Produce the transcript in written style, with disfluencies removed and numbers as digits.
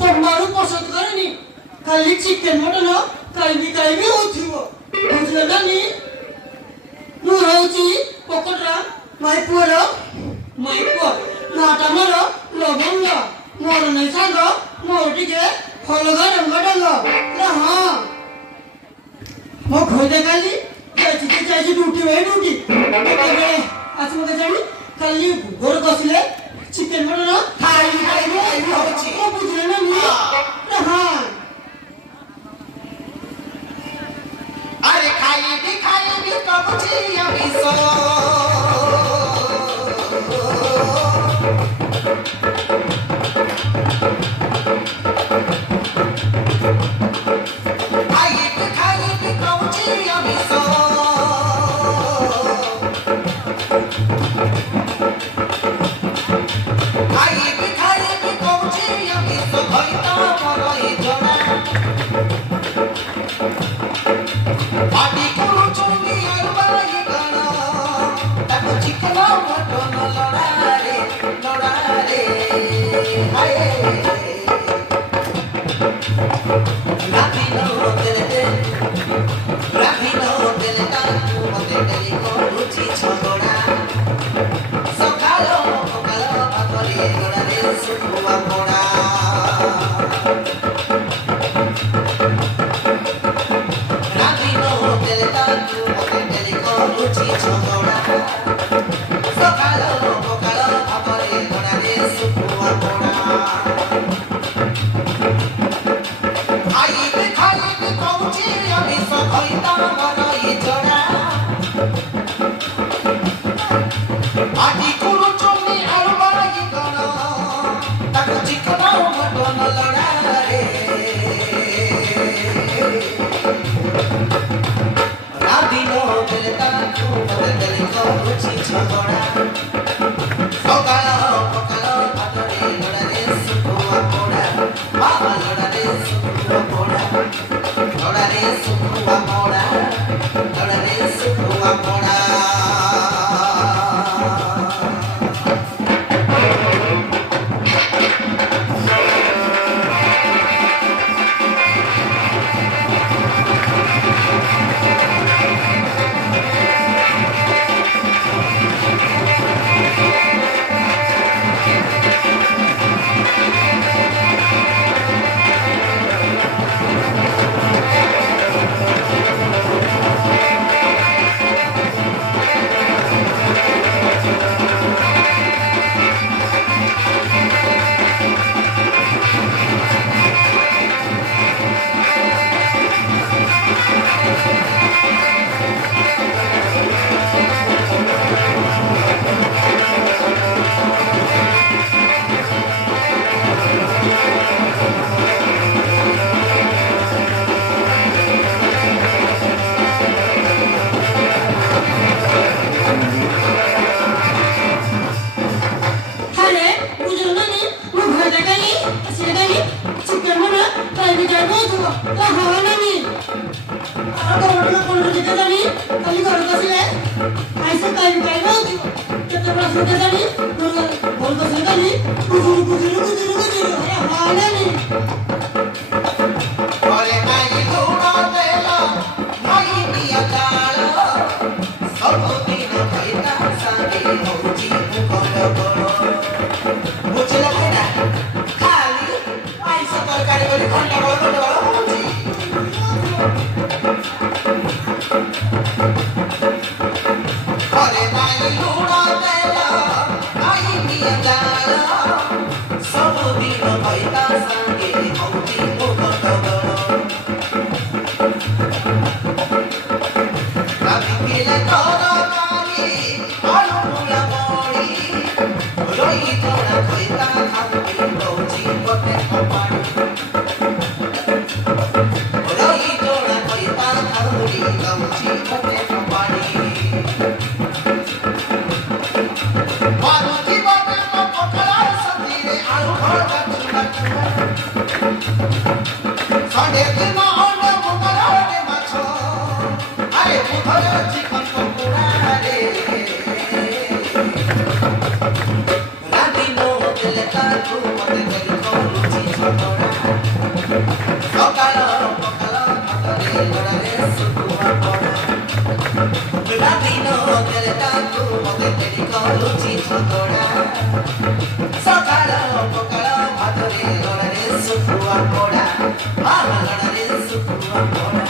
ଜମାରୁ ପସନ୍ଦ କରେନି। ଖାଲି ଚିକେନ ମଟନ ଖାଇବି ହଉଥିବ। ବୁଝିଲ ନାନି? ମୁଁ ହଉଛି ପକୋଡା ମାଇ ପୁଅ ନାଟା ମୋର ଲବଙ୍ଗ। ମୋର ନାଇଁ ସାଙ୍ଗ, ମୋର ଟିକେ ଅଲଗା ରଙ୍ଗ ଡଙ୍ଗ। ହଁ ମୋ ଘରେ କାଲି ଯାଇଛି ଡ୍ୟୁଟି କେତେବେଳେ ଆସିବ କେଜାଣି। କାଲି ଘରକୁ ଆସିଲେ ଚିକେନ ମଟନ ଖାଇବି ହଉଛି। ବୁଝିଲେ ନା? ହଁ अरे खाइबी कबची अमिस खाइबी कबची अमिस खाइबी कबची अमिस भइता परई जଣା पाटी कुरु चुनी अरबाई गाना ताको चिकन मटन लड़ा रे हाय राधी नो दिल का मते डेली करूची छगड़ा सकालो भातरे गड़ा रे सुखुआ पड़ा रुचि छगड़ा सकालो पकालो भातरे गड़ा रे सुखुआ पड़ा खाइबी कौची अमिस खइता मनई जड़ा आटी कुरु चुनी अरबाई गण ताको चिकन मटन लड़ा रे राधिनो दिलता तू बदल करूची छगड़ा सकालो पकालो भातरे गड़ा रे सुखुआ पड़ा बाबा लड़ा रे सुखुआ पड़ा लड़ा रे सुखुआ पड़ा Radino, ଝଗଡ଼ା ସକାଳ ପକାଳ ଭାତରେ ଲୋଡ଼ାରେ ଶୁଖୁଆ ପୋଡ଼ା ରାତିନ ତେଲଟାକୁ ମତେ ତେଲି କରୁଛି ଝଗଡ଼ା ସକାଳ ପକାଳ ଭାତରେ ଲୋଡ଼ାରେ ଶୁଖୁଆ ପୋଡ଼ା ଲୋଡ଼ାରେ ଶୁଖୁଆ ପୋଡ଼ା